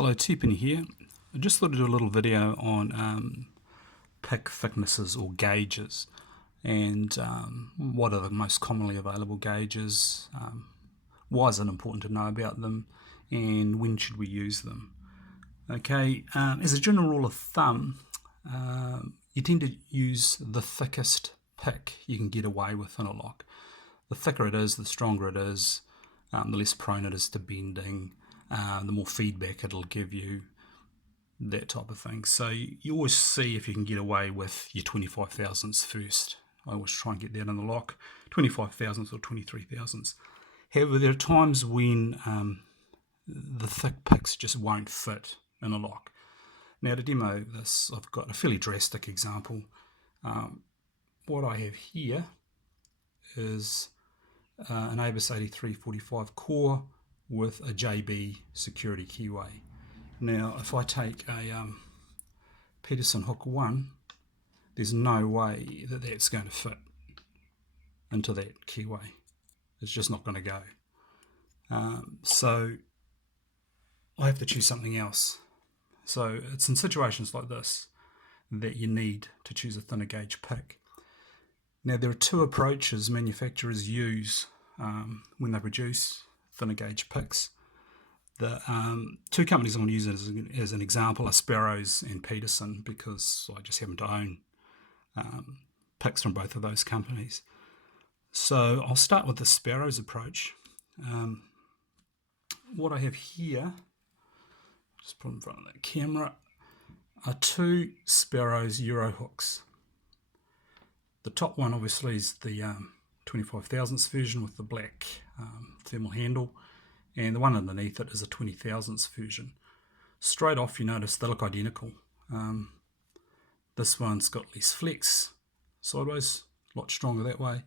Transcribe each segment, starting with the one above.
Hello, Tiffany here. I just thought I'd do a little video on pick thicknesses or gauges and what are the most commonly available gauges, why is it important to know about them, and when should we use them. Okay, as a general rule of thumb, you tend to use the thickest pick you can get away with in a lock. The thicker it is, the stronger it is, the less prone it is to bending, the more feedback it'll give you, that type of thing. So you always see if you can get away with your 25 thousandths first. I always try and get that in the lock, 25 thousandths or 23 thousandths. However, there are times when the thick picks just won't fit in a lock. Now to demo this, I've got a fairly drastic example. What I have here is an ABIS 8345 core with a JB Security Keyway. Now if I take a Peterson hook 1, there's no way that that's going to fit into that keyway. It's just not going to go. So I have to choose something else. So it's in situations like this that you need to choose a thinner gauge pick. Now there are two approaches manufacturers use when they produce thinner gauge picks. The two companies I'm going to use as an example are Sparrows and Peterson, because I just happen to own picks from both of those companies. So I'll start with the Sparrows approach. What I have here, just put in front of that camera, are two Sparrows Euro hooks. The top one obviously is the 25 thousandths version with the black thermal handle, and the one underneath it is a 20 thousandths version. Straight off you notice they look identical. This one's got less flex sideways, a lot stronger that way.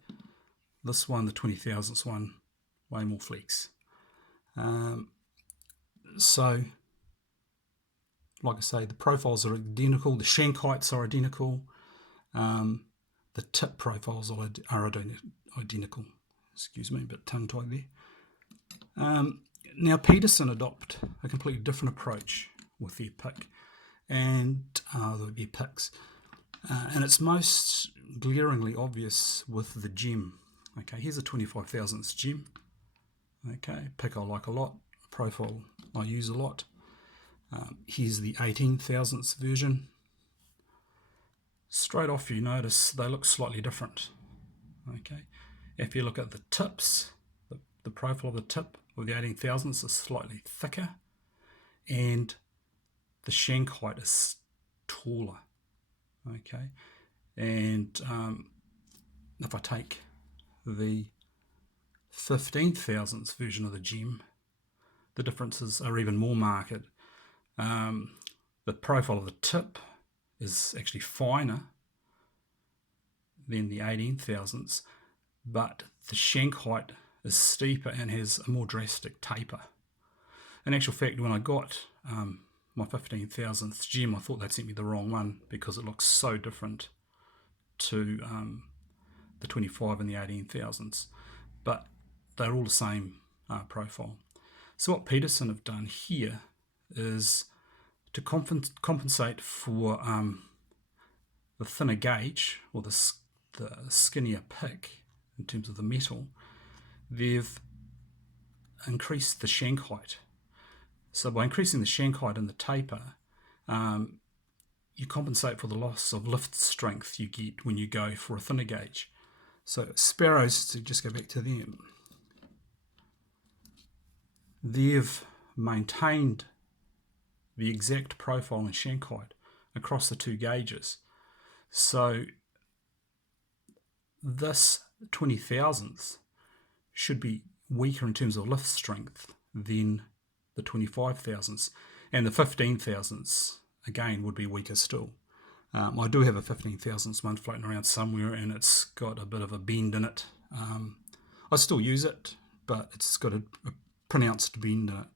This one, the 20 thousandths one, way more flex. So like I say, the profiles are identical, the shank heights are identical, the tip profiles are identical. Excuse me, a bit tongue-tied there. Now Peterson adopt a completely different approach with their pick and their picks, and it's most glaringly obvious with the gem. Okay, here's a 25 thousandths gem. Okay, pick I like a lot, profile I use a lot. Here's the 18 thousandths version. Straight off you notice they look slightly different. Okay, if you look at the tips, the profile of the tip of the 18 thousandths is slightly thicker, and the shank height is taller. Okay, and if I take the 15 thousandths version of the gem, the differences are even more marked. The profile of the tip is actually finer than the 18 thousandths, but the shank height is steeper and has a more drastic taper. In actual fact, when I got my 15 thousandths gem, I thought they'd sent me the wrong one because it looks so different to the 25 and the 18 thousandths, but they're all the same profile. So what Peterson have done here is to compensate for the thinner gauge, or the skinnier pick in terms of the metal, they've increased the shank height. So by increasing the shank height and the taper, you compensate for the loss of lift strength you get when you go for a thinner gauge. So Sparrows, to just go back to them, they've maintained the exact profile and shank height across the two gauges. So this 20 thousandths should be weaker in terms of lift strength than the 25 thousandths, and the 15 thousandths again would be weaker still. I do have a 15 thousandths one floating around somewhere, and it's got a bit of a bend in it. I still use it, but it's got a pronounced bend in it.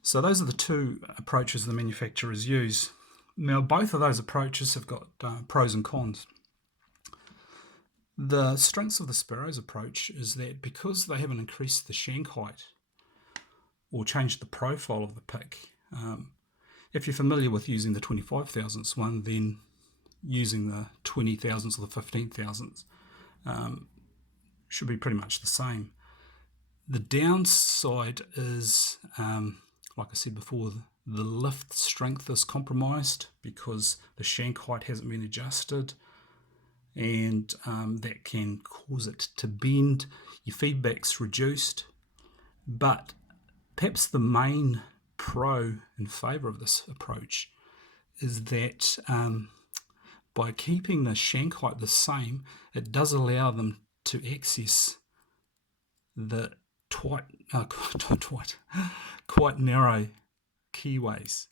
So those are the two approaches the manufacturers use. Now both of those approaches have got pros and cons. The strengths of the Sparrows approach is that because they haven't increased the shank height or change the profile of the pick. If you're familiar with using the 25 thousandths one, then using the 20 thousandths or the 15 thousandths should be pretty much the same. The downside is, like I said before, the lift strength is compromised because the shank height hasn't been adjusted, and that can cause it to bend. Your feedback's reduced, but perhaps the main pro in favour of this approach is that by keeping the shank height the same, it does allow them to access the quite narrow keyways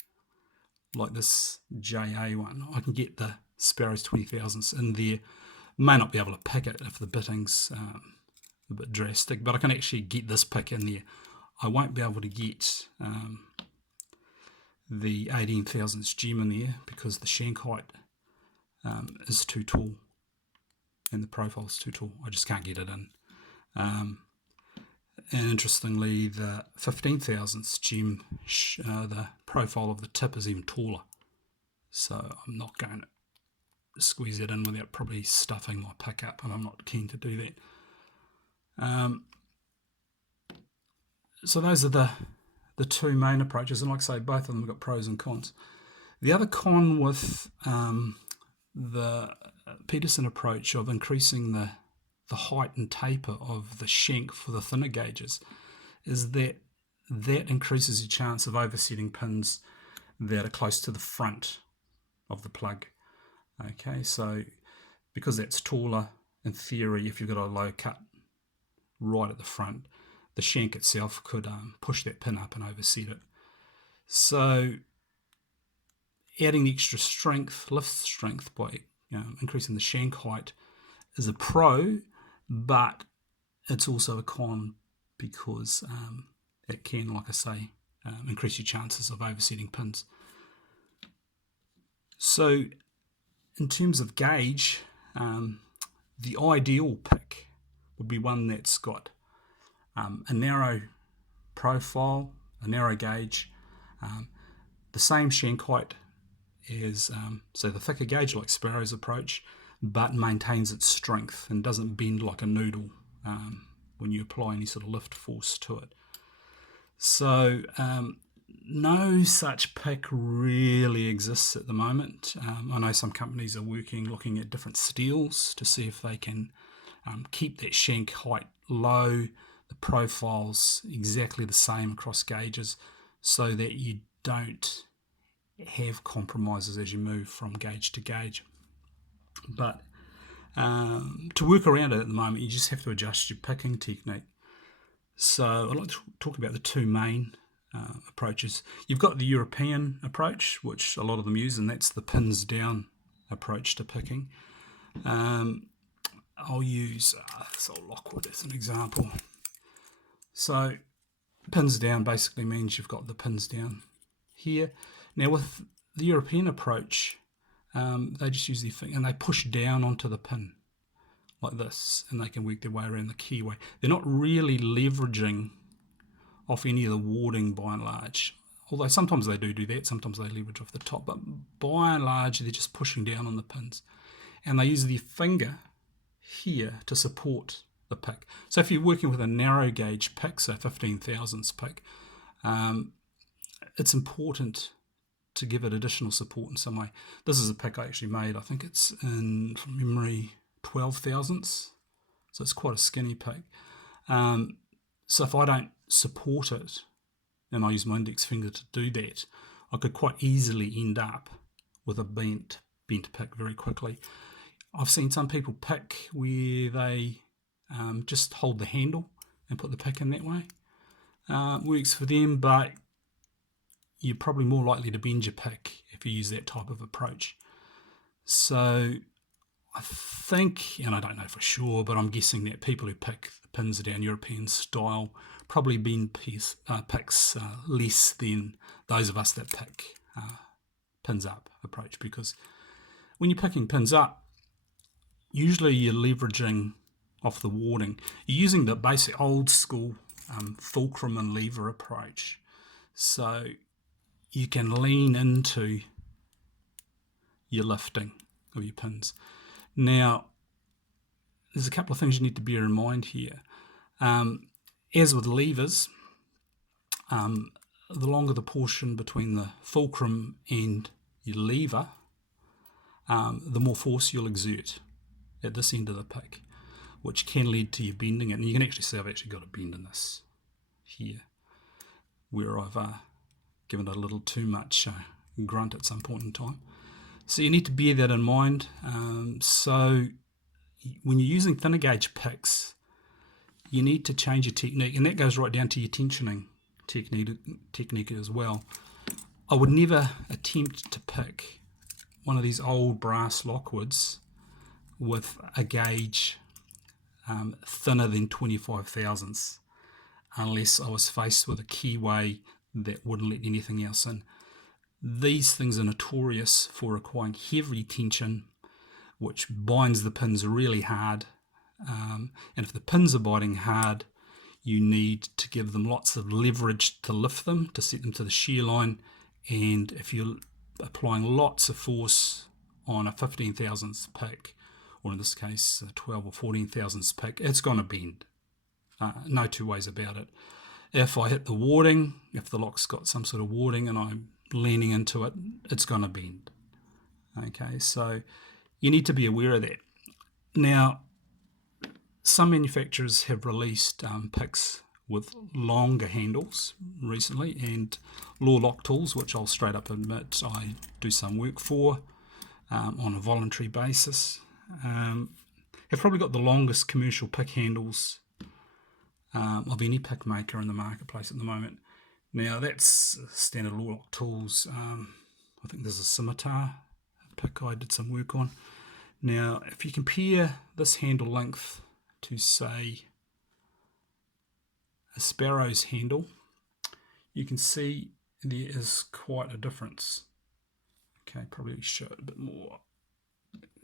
like this JA one. I can get the Sparrows 20 thousandths in there. May not be able to pick it if the bitting's a bit drastic, but I can actually get this pick in there. I won't be able to get the 18 thousandths gem in there because the shank height is too tall and the profile is too tall. I just can't get it in. And interestingly, the 15 thousandths gem, the profile of the tip is even taller. So I'm not going to squeeze that in without probably stuffing my pick up, and I'm not keen to do that. So those are the two main approaches, and like I say, both of them have got pros and cons. The other con with the Peterson approach of increasing the height and taper of the shank for the thinner gauges is that increases your chance of oversetting pins that are close to the front of the plug. Okay, so because that's taller, in theory, if you've got a low cut right at the front, the shank itself could push that pin up and overset it. So adding the extra strength, lift strength, by increasing the shank height is a pro, but it's also a con because it can, like I say, increase your chances of oversetting pins. So in terms of gauge, the ideal pick would be one that's got a narrow profile, a narrow gauge, the same shank height as, so the thicker gauge like Sparrow's approach, but maintains its strength and doesn't bend like a noodle when you apply any sort of lift force to it. So no such pick really exists at the moment. I know some companies are looking at different steels to see if they can keep that shank height low, the profiles exactly the same across gauges, so that you don't have compromises as you move from gauge to gauge. But to work around it at the moment, you just have to adjust your picking technique. So I'd like to talk about the two main approaches. You've got the European approach, which a lot of them use, and that's the pins down approach to picking. I'll use Lockwood as an example. So pins down basically means you've got the pins down here. Now with the European approach, they just use their finger and they push down onto the pin like this, and they can work their way around the keyway. They're not really leveraging off any of the warding by and large, although sometimes they do that, sometimes they leverage off the top, but by and large they're just pushing down on the pins, and they use their finger here to support the pick. So if you're working with a narrow gauge pick, so 15 thousandths pick, it's important to give it additional support in some way. This is a pick I actually made. I think it's in, from memory, 12 thousandths. So it's quite a skinny pick. So if I don't support it, and I use my index finger to do that, I could quite easily end up with a bent pick very quickly. I've seen some people pick where they just hold the handle and put the pick in that way. Works for them, but you're probably more likely to bend your pick if you use that type of approach. So I think, and I don't know for sure, but I'm guessing that people who pick the pins down European style probably bend picks less than those of us that pick pins up approach, because when you're picking pins up, usually you're leveraging off the warding. You're using the basic old school fulcrum and lever approach. So you can lean into your lifting of your pins. Now, there's a couple of things you need to bear in mind here. As with levers, the longer the portion between the fulcrum and your lever, the more force you'll exert at this end of the pick, which can lead to you bending it. And you can actually see I've actually got a bend in this here, where I've given it a little too much grunt at some point in time. So you need to bear that in mind. So when you're using thinner gauge picks, you need to change your technique, and that goes right down to your tensioning technique as well. I would never attempt to pick one of these old brass Lockwoods with a gauge thinner than 25 thousandths unless I was faced with a keyway that wouldn't let anything else in. These things are notorious for requiring heavy tension, which binds the pins really hard. And if the pins are biting hard, you need to give them lots of leverage to lift them, to set them to the shear line. And if you're applying lots of force on a 15 thousandths pick, or in this case a 12 or 14 thousandths pick, it's going to bend. No two ways about it. If I hit the warding, if the lock's got some sort of warding and I'm leaning into it, it's going to bend. Okay, so you need to be aware of that. Now, some manufacturers have released picks with longer handles recently, and Law Lock Tools, which I'll straight up admit I do some work for on a voluntary basis, have probably got the longest commercial pick handles of any pick maker in the marketplace at the moment. Now that's standard Law Lock Tools. I think there's a scimitar pick I did some work on. Now if you compare this handle length to say a Sparrow's handle, you can see there is quite a difference. Okay, probably show it a bit more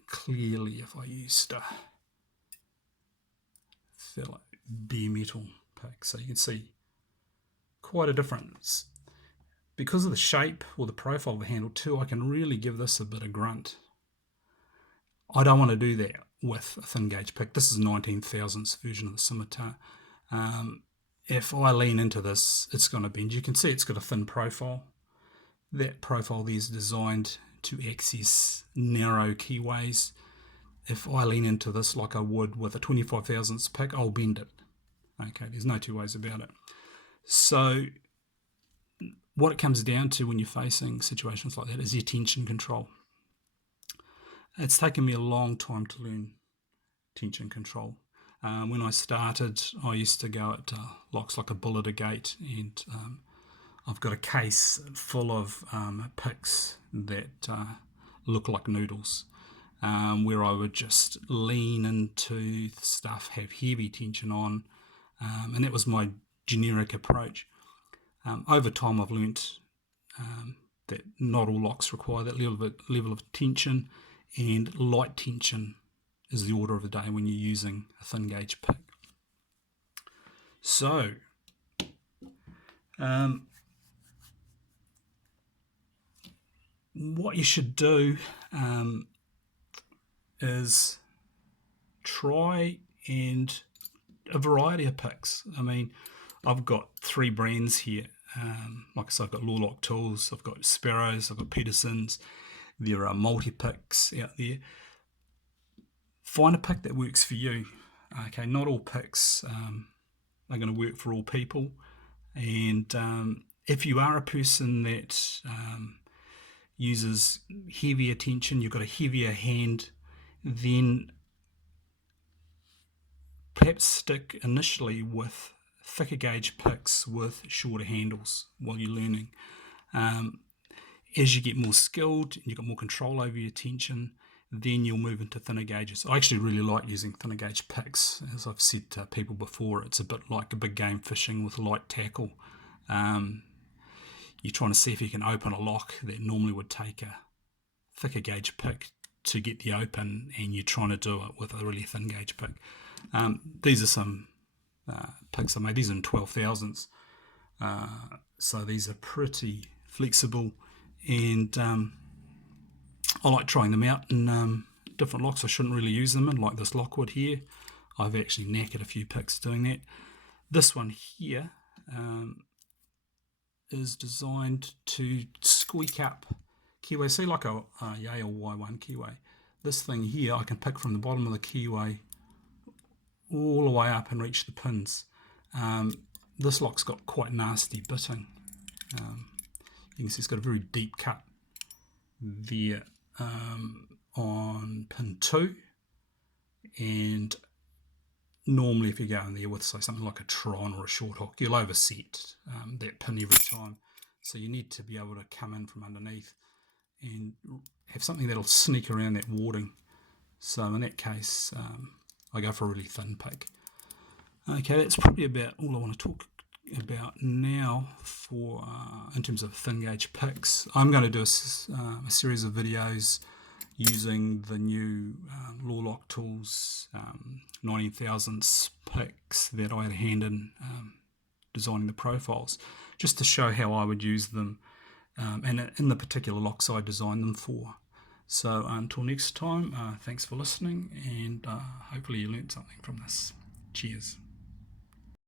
clearly if I used a bare metal pick. So you can see quite a difference. Because of the shape or the profile of the handle too, I can really give this a bit of grunt. I don't want to do that with a thin gauge pick. This is 19 thousandths version of the scimitar. If I lean into this, it's going to bend. You can see it's got a thin profile. That profile there is designed to access narrow keyways. If I lean into this like I would with a 25 thousandths pick, I'll bend it. Okay, there's no two ways about it. So what it comes down to when you're facing situations like that is your tension control. It's taken me a long time to learn tension control. When I started, I used to go at locks like a bull at a gate, and I've got a case full of picks that look like noodles, where I would just lean into stuff, have heavy tension on, and that was my generic approach. Over time I've learnt that not all locks require that level of tension, and light tension is the order of the day when you're using a thin gauge pick. So what you should do is try and a variety of picks. I mean, I've got 3 brands here. Like I said, I've got Law Lock Tools, I've got Sparrows, I've got Petersons. There are multi-picks out there. Find a pick that works for you. Okay, not all picks are going to work for all people. And if you are a person that uses heavier tension, you've got a heavier hand, then perhaps stick initially with thicker gauge picks with shorter handles while you're learning. As you get more skilled and you've got more control over your tension, then you'll move into thinner gauges. I actually really like using thinner gauge picks. As I've said to people before, it's a bit like a big game fishing with light tackle. You're trying to see if you can open a lock that normally would take a thicker gauge pick to get the open, and you're trying to do it with a really thin gauge pick. These are some picks I made. These are in 12,000s. So these are pretty flexible, and I like trying them out in different locks I shouldn't really use them in, like this Lockwood here. I've actually knackered a few picks doing that. This one here is designed to squeak up keyway. See, like a Yale Y1 keyway. This thing here I can pick from the bottom of the keyway all the way up and reach the pins. This lock's got quite nasty bitting. You can see it's got a very deep cut there on pin 2, and normally if you go in there with, say, something like a Tron or a short hook, you'll overset that pin every time. So you need to be able to come in from underneath and have something that'll sneak around that warding. So in that case, I go for a really thin pick. Okay, that's probably about all I want to talk about now for in terms of thin gauge picks. I'm going to do a series of videos using the new Law Lock Tools 19,000s picks that I had a hand in designing the profiles, just to show how I would use them and in the particular locks I designed them for. So until next time, thanks for listening, and hopefully you learned something from this. Cheers.